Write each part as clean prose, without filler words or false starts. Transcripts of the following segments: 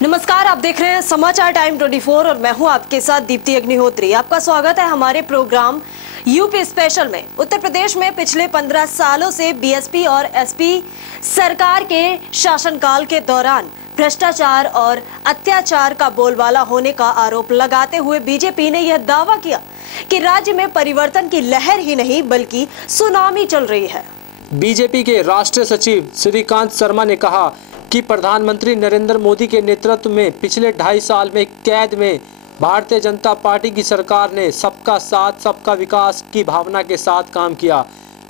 नमस्कार, आप देख रहे हैं समाचार टाइम 24 और मैं हूं आपके साथ दीप्ति अग्निहोत्री। आपका स्वागत है हमारे प्रोग्राम यूपी स्पेशल में। उत्तर प्रदेश में पिछले 15 सालों से बीएसपी और एसपी सरकार के शासनकाल के दौरान भ्रष्टाचार और अत्याचार का बोलबाला होने का आरोप लगाते हुए बीजेपी ने यह दावा किया कि राज्य में परिवर्तन की लहर ही नहीं बल्कि सुनामी चल रही है। बीजेपी के राष्ट्रीय सचिव श्रीकांत शर्मा ने कहा कि प्रधानमंत्री नरेंद्र मोदी के नेतृत्व में पिछले 2.5 साल में कैद में भारतीय जनता पार्टी की सरकार ने सबका साथ सबका विकास की भावना के साथ काम किया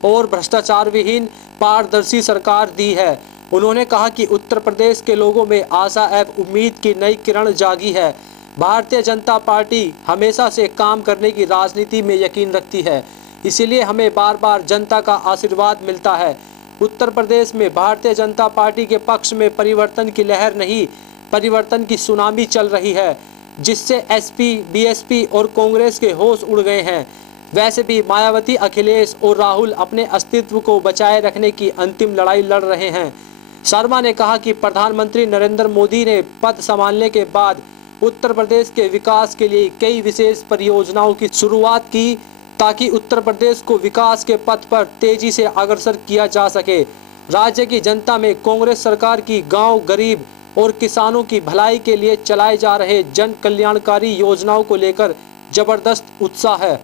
और भ्रष्टाचार विहीन पारदर्शी सरकार दी है। उन्होंने कहा कि उत्तर प्रदेश के लोगों में आशा एवं उम्मीद की नई किरण जागी है। भारतीय जनता पार्टी हमेशा से काम करने की राजनीति में यकीन रखती है, इसीलिए हमें बार बार जनता का आशीर्वाद मिलता है। उत्तर प्रदेश में भारतीय जनता पार्टी के पक्ष में परिवर्तन की लहर नहीं, परिवर्तन की सुनामी चल रही है, जिससे एसपी, बीएसपी और कांग्रेस के होश उड़ गए हैं। वैसे भी मायावती, अखिलेश और राहुल अपने अस्तित्व को बचाए रखने की अंतिम लड़ाई लड़ रहे हैं। शर्मा ने कहा कि प्रधानमंत्री नरेंद्र मोदी ने पद संभालने के बाद उत्तर प्रदेश के विकास के लिए कई विशेष परियोजनाओं की शुरुआत की ताकि उत्तर प्रदेश को विकास के पथ पर तेजी से अग्रसर किया जा सके। राज्य की जनता में कांग्रेस सरकार की गांव, गरीब और किसानों की भलाई के लिए चलाए जा रहे जन कल्याणकारी योजनाओं को लेकर जबरदस्त उत्साह है।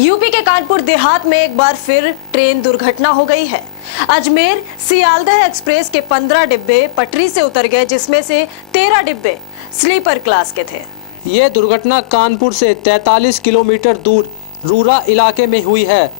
यूपी के कानपुर देहात में एक बार फिर ट्रेन दुर्घटना हो गई है। अजमेर सियालदह एक्सप्रेस के 15 डिब्बे पटरी से उतर गए, जिसमें से 13 डिब्बे स्लीपर क्लास के थे। ये दुर्घटना कानपुर से 43 किलोमीटर दूर रूरा इलाके में हुई है।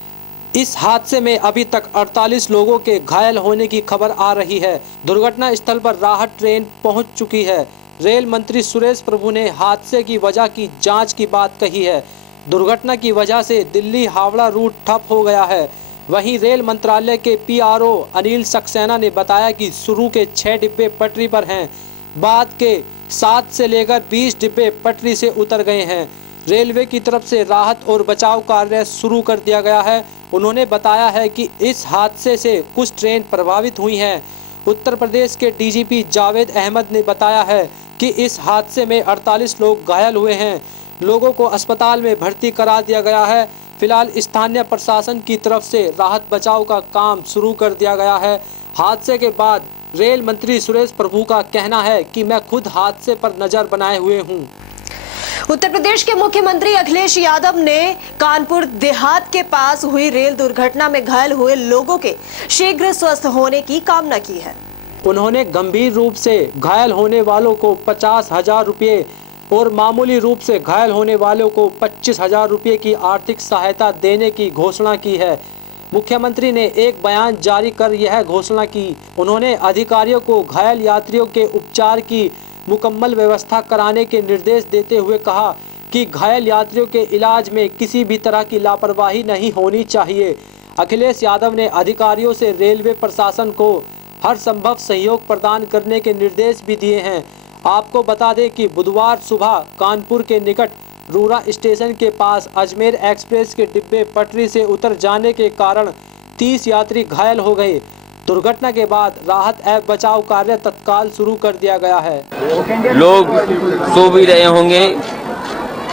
इस हादसे में अभी तक 48 लोगों के घायल होने की खबर आ रही है। दुर्घटना स्थल पर राहत ट्रेन पहुंच चुकी है। रेल मंत्री सुरेश प्रभु ने हादसे की वजह की जांच की बात कही है। दुर्घटना की वजह से दिल्ली हावड़ा रूट ठप हो गया है। वहीं रेल मंत्रालय के पीआरओ अनिल सक्सेना ने बताया कि शुरू के 6 डिब्बे पटरी पर हैं, बाद के 7 से लेकर 20 डिब्बे पटरी से उतर गए हैं। रेलवे की तरफ से राहत और बचाव कार्य शुरू कर दिया गया है। उन्होंने बताया है कि इस हादसे से कुछ ट्रेन प्रभावित हुई हैं। उत्तर प्रदेश के डीजीपी जावेद अहमद ने बताया है कि इस हादसे में 48 लोग घायल हुए हैं। लोगों को अस्पताल में भर्ती करा दिया गया है। फिलहाल स्थानीय प्रशासन की तरफ से राहत बचाव का काम शुरू कर दिया गया है। हादसे के बाद रेल मंत्री सुरेश प्रभु का कहना है कि मैं खुद हादसे पर नजर बनाए हुए हूँ। उत्तर प्रदेश के मुख्यमंत्री अखिलेश यादव ने कानपुर देहात के पास हुई रेल दुर्घटना में घायल हुए लोगों के शीघ्र स्वस्थ होने की कामना की है। उन्होंने गंभीर रूप से घायल होने वालों को 50,000 रुपये और मामूली रूप से घायल होने वालों को 25,000 रुपये की आर्थिक सहायता देने की घोषणा की है। मुख्यमंत्री ने एक बयान जारी कर यह घोषणा की। उन्होंने अधिकारियों को घायल यात्रियों के उपचार की मुकम्मल व्यवस्था कराने के निर्देश देते हुए कहा कि घायल यात्रियों के इलाज में किसी भी तरह की लापरवाही नहीं होनी चाहिए। अखिलेश यादव ने अधिकारियों से रेलवे प्रशासन को हर संभव सहयोग प्रदान करने के निर्देश भी दिए हैं। आपको बता दें कि बुधवार सुबह कानपुर के निकट रूरा स्टेशन के पास अजमेर एक्सप्रेस के डिब्बे पटरी से उतर जाने के कारण 30 यात्री घायल हो गए। दुर्घटना के बाद राहत एवं बचाव कार्य तत्काल शुरू कर दिया गया है। लोग सो भी रहे होंगे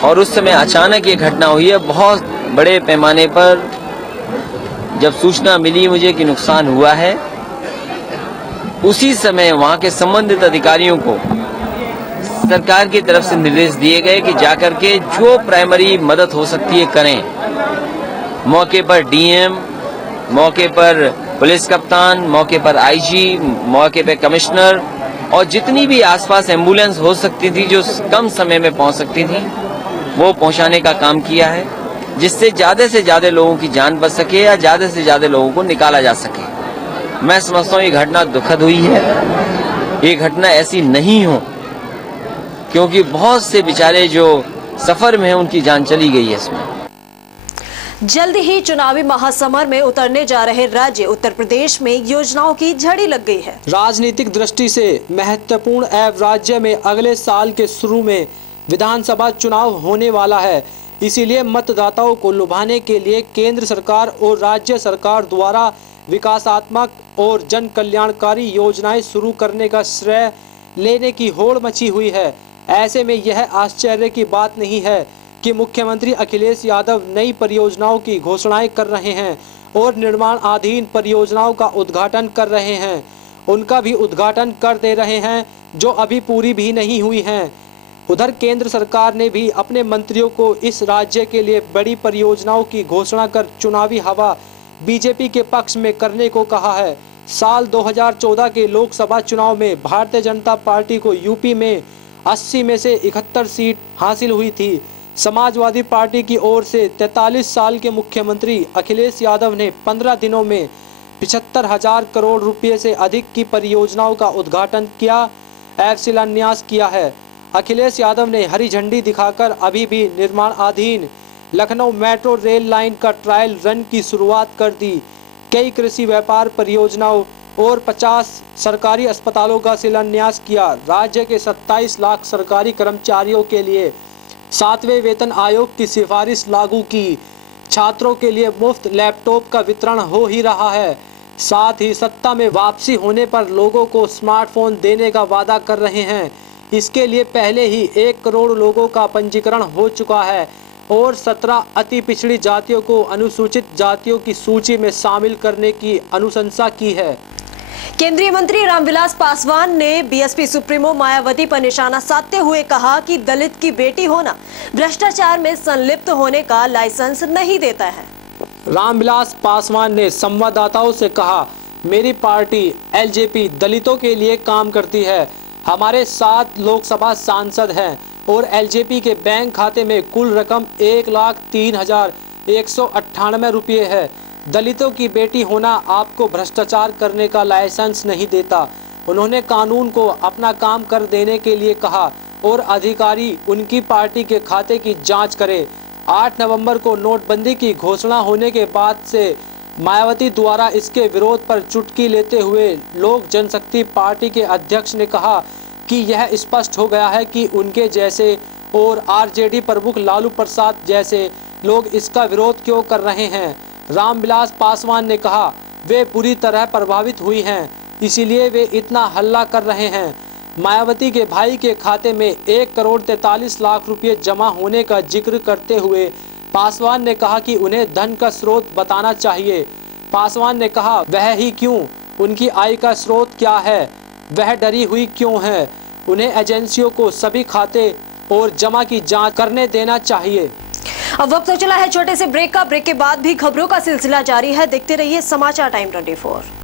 और उस समय अचानक ये घटना हुई है। बहुत बड़े पैमाने पर जब सूचना मिली मुझे कि नुकसान हुआ है, उसी समय वहां के संबंधित अधिकारियों को सरकार की तरफ से निर्देश दिए गए कि जाकर के जो प्राइमरी मदद हो सकती है करें। मौके पर डीएम, मौके पर पुलिस कप्तान, मौके पर आईजी, मौके पे कमिश्नर और जितनी भी आसपास एम्बुलेंस हो सकती थी जो कम समय में पहुंच सकती थी, वो पहुंचाने का काम किया है, जिससे ज्यादा से ज्यादा लोगों की जान बच सके या ज्यादा से ज्यादा लोगों को निकाला जा सके। मैं समझता हूँ ये घटना दुखद हुई है। ये घटना ऐसी नहीं हो, क्योंकि बहुत से बेचारे जो सफर में हैं उनकी जान चली गई है इसमें। जल्द ही चुनावी महासमर में उतरने जा रहे राज्य उत्तर प्रदेश में योजनाओं की झड़ी लग गई है। राजनीतिक दृष्टि से महत्वपूर्ण एवं राज्य में अगले साल के शुरू में विधानसभा चुनाव होने वाला है। इसीलिए मतदाताओं को लुभाने के लिए केंद्र सरकार और राज्य सरकार द्वारा विकासात्मक और जन कल्याणकारी योजनाएं शुरू करने का श्रेय लेने की होड़ मची हुई है। ऐसे में यह आश्चर्य की बात नहीं है कि मुख्यमंत्री अखिलेश यादव नई परियोजनाओं की घोषणाएं कर रहे हैं और निर्माणाधीन परियोजनाओं का उद्घाटन कर रहे हैं। उनका भी उद्घाटन कर दे रहे हैं जो अभी पूरी भी नहीं हुई हैं। उधर केंद्र सरकार ने भी अपने मंत्रियों को इस राज्य के लिए बड़ी परियोजनाओं की घोषणा कर चुनावी हवा बीजेपी के पक्ष में करने को कहा है। साल 2014 के लोकसभा चुनाव में भारतीय जनता पार्टी को यूपी में 80 में से 71 सीट हासिल हुई थी। समाजवादी पार्टी की ओर से 43 साल के मुख्यमंत्री अखिलेश यादव ने 15 दिनों में 75,000 करोड़ रुपए से अधिक की परियोजनाओं का उद्घाटन किया एवं शिलान्यास किया है। अखिलेश यादव ने हरी झंडी दिखाकर अभी भी निर्माणाधीन लखनऊ मेट्रो रेल लाइन का ट्रायल रन की शुरुआत कर दी। कई कृषि व्यापार परियोजनाओं और 50 सरकारी अस्पतालों का शिलान्यास किया। राज्य के 27 लाख सरकारी कर्मचारियों के लिए 7वें वेतन आयोग की सिफारिश लागू की। छात्रों के लिए मुफ्त लैपटॉप का वितरण हो ही रहा है। साथ ही सत्ता में वापसी होने पर लोगों को स्मार्टफोन देने का वादा कर रहे हैं। इसके लिए पहले ही 1 करोड़ लोगों का पंजीकरण हो चुका है और 17 अति पिछड़ी जातियों को अनुसूचित जातियों की सूची में शामिल करने की अनुशंसा की है। केंद्रीय मंत्री रामविलास पासवान ने बीएसपी सुप्रीमो मायावती पर निशाना साधते हुए कहा कि दलित की बेटी होना भ्रष्टाचार में संलिप्त होने का लाइसेंस नहीं देता है। रामविलास पासवान ने संवाददाताओं से कहा, मेरी पार्टी एलजेपी दलितों के लिए काम करती है। हमारे 7 लोकसभा सांसद हैं और एलजेपी के बैंक खाते में कुल रकम 1,03,198 रुपये है। दलितों की बेटी होना आपको भ्रष्टाचार करने का लाइसेंस नहीं देता। उन्होंने कानून को अपना काम कर देने के लिए कहा और अधिकारी उनकी पार्टी के खाते की जांच करें। 8 नवंबर को नोटबंदी की घोषणा होने के बाद से मायावती द्वारा इसके विरोध पर चुटकी लेते हुए लोक जनशक्ति पार्टी के अध्यक्ष ने कहा कि यह स्पष्ट हो गया है कि उनके जैसे और आरजेडी प्रमुख लालू प्रसाद जैसे लोग इसका विरोध क्यों कर रहे हैं। रामविलास पासवान ने कहा, वे पूरी तरह प्रभावित हुई हैं, इसीलिए वे इतना हल्ला कर रहे हैं। मायावती के भाई के खाते में 1 करोड़ 43 लाख रुपये जमा होने का जिक्र करते हुए पासवान ने कहा कि उन्हें धन का स्रोत बताना चाहिए। पासवान ने कहा, वह ही क्यों, उनकी आय का स्रोत क्या है, वह डरी हुई क्यों है। उन्हें एजेंसियों को सभी खाते और जमा की जांच करने देना चाहिए। अब वक्त हो चला है छोटे से ब्रेक का। ब्रेक के बाद भी खबरों का सिलसिला जारी है। देखते रहिए समाचार टाइम 24।